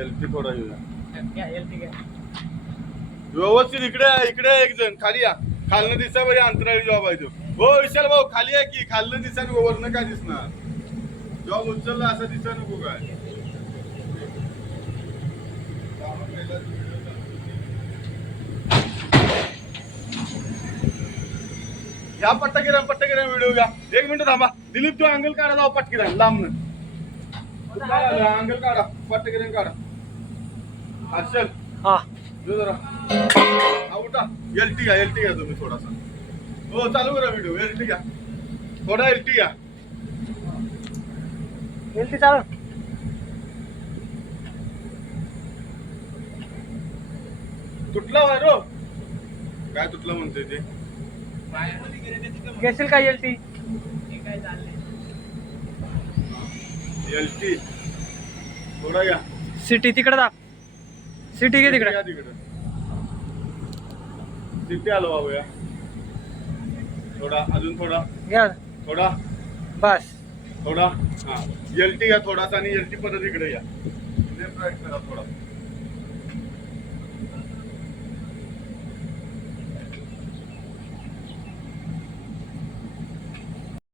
LT थोडा घेऊया व्यवस्थित. इकडे इकडे एक जण खाली या. खालनं दिसा बरी अंतराळी जॉब आहे तो. हो विशाल भाऊ खाली आहे की. खालनं दिसा नको वरनं काय दिसणार. जॉब उचलला असं दिसा नको काय. या पट्टकिरान व्हिडिओ घ्या. 1 मिनिट थांबा. दिलीप तू अँगल काढा जाऊ पटकिरान लांबन. अँगल काढा पट्टकिरान काढा. हर्षल हा जरा हा उठा. एलटी घ्या तुम्ही थोडासा. हो चालू करा व्हिडिओ. एलटी घ्या थोडा. एलटी घ्या. एलटी चालू. तुटला वायरो काय तुटला म्हणतोय ते. घेशील का एलटी? एलटी थोडा घ्या. सिटी तिकडे दाब. सिटी घे तिकडे. तिकडे सिटी आलो बाबूया. थोडा अजून थोडा. घ्या थोडा बस. थोडा. हा एलटी घ्या थोडासा आणि एलटी परत इकडे घ्या. लेफ्ट राईट करा थोडा.